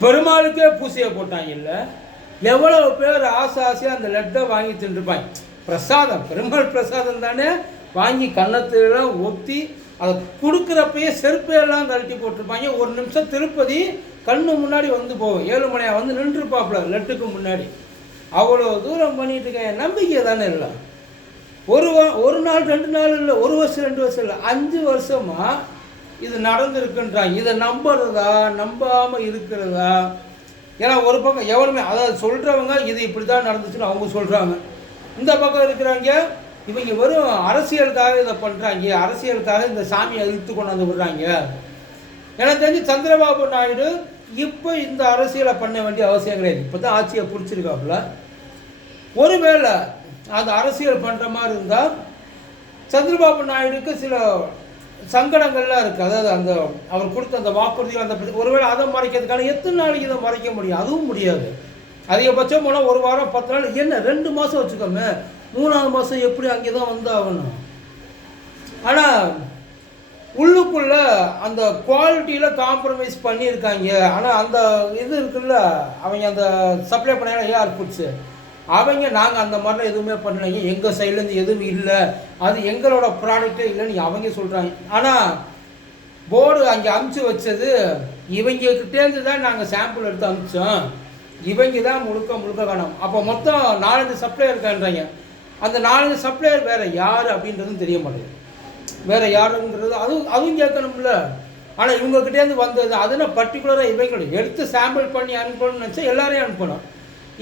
பெருமாளுக்கே பூசையை போட்டாங்க இல்லை. எவ்வளவு பேர் ஆசை ஆசையாக அந்த லட்டை வாங்கி தின்றுப்பாங்க. பிரசாதம் பெருமாள் பிரசாதம் தானே. வாங்கி கன்னத்துலாம் ஒத்தி அதை கொடுக்குறப்பயே செருப்பையெல்லாம் கழட்டி போட்டிருப்பாங்க. ஒரு நிமிஷம் திருப்பதி கண்ணு முன்னாடி வந்து போகும். ஏழு மணியாக வந்து நின்றுருப்பாப்புல லட்டுக்கு முன்னாடி. அவ்வளோ தூரம் பண்ணிட்டு இருக்க நம்பிக்கை தானே இல்லை. ஒரு வா- ஒரு நாள் ரெண்டு நாள் இல்லை ஒரு வருஷம் ரெண்டு வருஷம் இல்லை. அஞ்சு வருஷமாக இது நடந்திருக்குன்றாங்க இதை நம்புறதா நம்பாமல் இருக்கிறதா? ஏன்னா ஒரு பக்கம் எவனுமே அதாவது சொல்கிறவங்க இது இப்படி தான் நடந்துச்சுன்னு அவங்க சொல்கிறாங்க இந்த பக்கம் இருக்கிறாங்க இவங்க வெறும் அரசியலுக்காக இதை பண்ணுறாங்க அரசியலுக்காக இந்த சாமியை இழுத்து கொண்டாந்து விடுறாங்க. எனக்கு தெரிஞ்சு சந்திரபாபு நாயுடு இப்போ இந்த அரசியலை பண்ண வேண்டிய அவசியம் கிடையாது. இப்போ தான் ஆட்சியை பிடிச்சிருக்காப்புல. ஒருவேளை அந்த அரசியல் பண்ணுற மாதிரி இருந்தால் சந்திரபாபு நாயுடுக்கு சில சங்கடங்கள்லாம் இருக்குது அதாவது அந்த அவர் கொடுத்த அந்த வாக்குறுதிகள் அந்த ஒருவேளை அதை மறைக்கிறதுக்கான எத்தனை நாளைக்கு இதை மறைக்க முடியும்? அதுவும் முடியாது. அதிகபட்சம் போனால் ஒரு வாரம் பத்து நாள் என்ன? ரெண்டு மாதம் வச்சுக்கோமே. மூணாவது மாதம் எப்படி அங்கே தான் வந்து ஆகணும்? ஆனால் உள்ளுக்குள்ள அந்த குவாலிட்டியில் காம்ப்ரமைஸ் பண்ணியிருக்காங்க. ஆனால் அந்த இது இருக்குல்ல அவங்க அந்த சப்ளை பண்ண ஏஆர் ஃபுட்ஸு அவங்க நாங்கள் அந்த மாதிரிலாம் எதுவுமே பண்ணலைங்க எங்கள் சைட்லேருந்து எதுவும் இல்லை. அது எங்களோட ப்ராடக்ட்டே இல்லைன்னு அவங்க சொல்கிறாங்க ஆனால் போர்டு அங்கே அமுச்சு வச்சது இவங்கக்கிட்டேருந்து தான் நாங்கள் சாம்பிள் எடுத்து அனுப்பிச்சோம் இவங்க தான் முழுக்க முழுக்க காணும். அப்போ மொத்தம் நாலஞ்சு சப்ளையர் இருக்கான்றாங்க. அந்த நாலஞ்சு சப்ளையர் வேறு யார் அப்படின்றதும் தெரிய மாட்டேங்குது. வேறு யாருங்கிறது அதுவும் அதுவும் கேட்கணும்ல. ஆனால் இவங்ககிட்டேருந்து வந்தது அதில் பர்டிகுலராக இவங்களை எடுத்து சாம்பிள் பண்ணி அனுப்பணும்னு நினச்சா எல்லாரையும் அனுப்பணும்.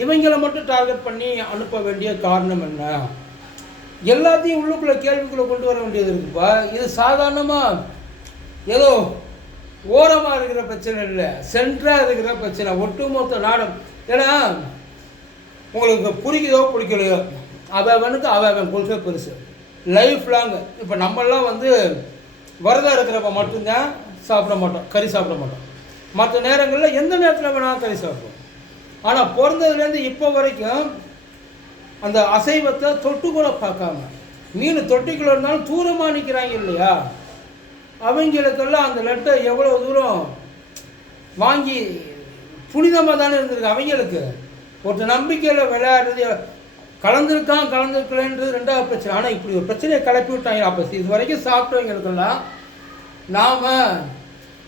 இவங்களை மட்டும் டார்கெட் பண்ணி அனுப்ப வேண்டிய காரணம் என்ன? எல்லாத்தையும் உள்ளுக்குள்ளே கேள்விக்குள்ளே கொண்டு வர வேண்டியது இருக்குப்பா. இது சாதாரணமாக ஏதோ ஓரமாக இருக்கிற பிரச்சனை இல்லை. சென்ட்ராக இருக்கிற பிரச்சனை. ஒட்டுமொத்த நாடும். ஏன்னா உங்களுக்கு பிடிக்குதோ பிடிக்கலையோ அவனுக்கு அவன் கொள்கை பெருசு. லைஃப் லாங் இப்போ நம்மெல்லாம் வந்து விரதம் இருக்கிறப்ப மட்டும்தான் சாப்பிட மாட்டோம் கறி சாப்பிட மாட்டோம். மற்ற நேரங்களில் எந்த நேரத்தில் வேணாலும் கறி சாப்பிடுவோம். ஆனால் பிறந்ததுலேருந்து இப்போ வரைக்கும் அந்த அசைவத்தை தொட்டு கூட பார்க்காம மீன் தொட்டிக்குள்ள இருந்தாலும் தூரமாக நிற்கிறாங்க இல்லையா? அவங்களுக்கெல்லாம் அந்த லெட்டர் எவ்வளோ தூரம் வாங்கி புனிதமாக தானே இருந்திருக்கு அவங்களுக்கு? ஒருத்தர் நம்பிக்கையில் விளையாடுறது கலந்துருக்கான் கலந்துருக்கலன்றது ரெண்டாவது பிரச்சனை. ஆனால் இப்படி ஒரு பிரச்சனையை கிளப்பி விட்டாங்க. அப்போ இது வரைக்கும் சாப்பிட்டவங்களுக்கெல்லாம் நாம்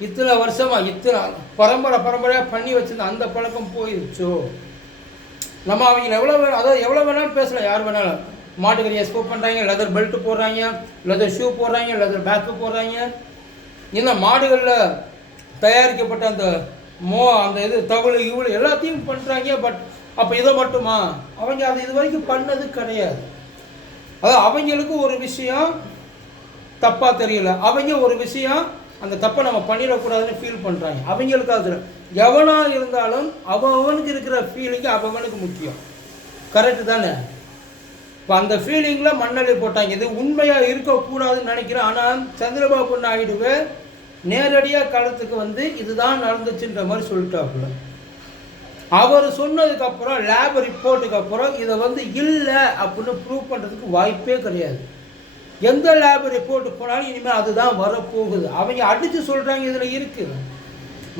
இத்தனை வருஷமா இத்தனை பரம்பரை பரம்பரையாக பண்ணி வச்சிருந்த அந்த பழக்கம் போயிடுச்சோ? நம்ம அவங்க எவ்வளோ வேணும் அதாவது எவ்வளோ வேணாலும் பேசலாம் யார் வேணாலும். மாட்டுக்கறி எக்ஸ்போர்ட் பண்ணுறாங்க லெதர் பெல்ட் போடுறாங்க லெதர் ஷூ போடுறாங்க லெதர் பேக்கு போடுறாங்க. இந்த மாடுகளில் தயாரிக்கப்பட்ட அந்த மோ அந்த இது தகுளு இவ்வளோ எல்லாத்தையும் பண்ணுறாங்க பட் அப்போ இதை மட்டுமா? அவங்க அது இது வரைக்கும் பண்ணது கிடையாது. அதாவது அவங்களுக்கு ஒரு விஷயம் தப்பாக தெரியல. அவங்க ஒரு விஷயம் அந்த தப்பை நம்ம பண்ணிடக்கூடாதுன்னு ஃபீல் பண்ணுறாங்க அவங்களுக்கு அது எவனாக இருந்தாலும் அவனுக்கு இருக்கிற ஃபீலிங்கு அவனுக்கு முக்கியம். கரெக்டு தானே? இப்போ அந்த ஃபீலிங்கில் மண்ணள்ளி போட்டாங்க. இது உண்மையாக இருக்கக்கூடாதுன்னு நினைக்கிறேன். ஆனால் சந்திரபாபு நாயுடுவே நேரடியாக களத்துக்கு வந்து இதுதான் நடந்துச்சுன்ற மாதிரி சொல்லிட்டாப்புல. அவர் சொன்னதுக்கப்புறம் லேப் ரிப்போர்ட்டுக்கு அப்புறம் இதை வந்து இல்லை அப்படின்னு ப்ரூவ் பண்ணுறதுக்கு வாய்ப்பே கிடையாது. எந்த லேப் ரிப்போர்ட் போனாலும் இனிமேல் அதுதான் வரப்போகுது. அவங்க அடித்து சொல்கிறாங்க இதில் இருக்குது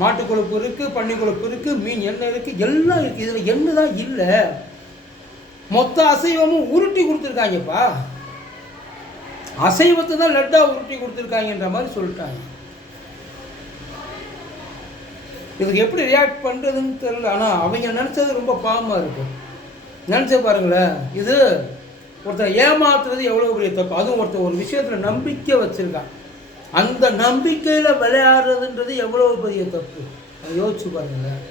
மாட்டு கொழுப்பு இருக்குது பன்னி கொழுப்பு இருக்குது மீன் எண்ணெய் இருக்குது எல்லாம் இருக்குது இதில் எண்ணெய் தான் இல்லை. மொத்த அசைவமும் உருட்டி கொடுத்துருக்காங்கப்பா. அசைவத்தை தான் லட்டாக உருட்டி கொடுத்துருக்காங்கன்ற மாதிரி சொல்லிட்டாங்க. இதுக்கு எப்படி ரியாக்ட் பண்ணுறதுன்னு தெரியல. ஆனால் அவங்க நினச்சது ரொம்ப பாவமாக இருக்கும் நினச்சி பாருங்களேன். இது ஒருத்தர் ஏமாத்துறது எவ்வளோ பெரிய தப்பு? அதுவும் ஒருத்தர் ஒரு விஷயத்தில் நம்பிக்கை வச்சுருக்கான் அந்த நம்பிக்கையில் விளையாடுறதுன்றது எவ்வளோ பெரிய தப்பு? அதை யோசிச்சு பாருங்கள்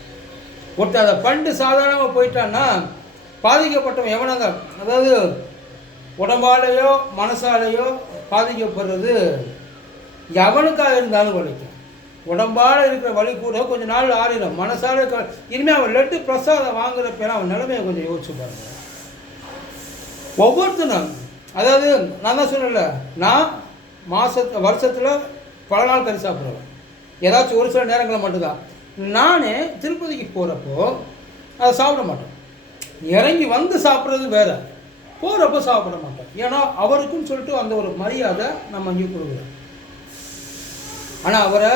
ஒருத்தர் அதை பண்டு சாதாரணமாக போயிட்டான்னா பாதிக்கப்பட்டவன் எவனாங்க? அதாவது உடம்பாலேயோ மனசாலேயோ பாதிக்கப்படுறது எவனுக்காக இருந்தாலும் வலிக்கும். உடம்பால இருக்கிற வலி கூட கொஞ்சம் நாள் ஆறிடும். மனசால இனிமேல் அவன் லட்டு பிரசாதம் வாங்குற பேர அவன் நிலைமையை கொஞ்சம் யோசிச்சு பாருங்கள் ஒவ்வொருத்தனும் அதாவது நான் தான் சொன்னேன்ல நான் மாதத்து வருஷத்தில் பல நாள் கறி சாப்பிடுவேன். ஏதாச்சும் ஒரு சில நேரங்களில் மட்டும்தான். நான் திருப்பதிக்கு போகிறப்போ அதை சாப்பிட மாட்டேன். இறங்கி வந்து சாப்பிட்றது வேற. போகிறப்ப சாப்பிட மாட்டேன். ஏன்னா அவருக்குன்னு சொல்லிட்டு அந்த ஒரு மரியாதை நம்ம அங்கே கொடுக்குறோம். ஆனால் அவரை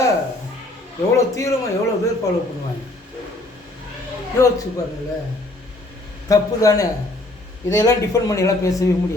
எவ்வளோ தீவிரமாக எவ்வளோ பேர் ஃபாலோ பண்ணுவாங்க? யோசிச்சு பாருங்களேன். தப்பு தானே? இதையெல்லாம் டிஃபெண்ட் பண்ணியெல்லாம் பேசவே முடியாது.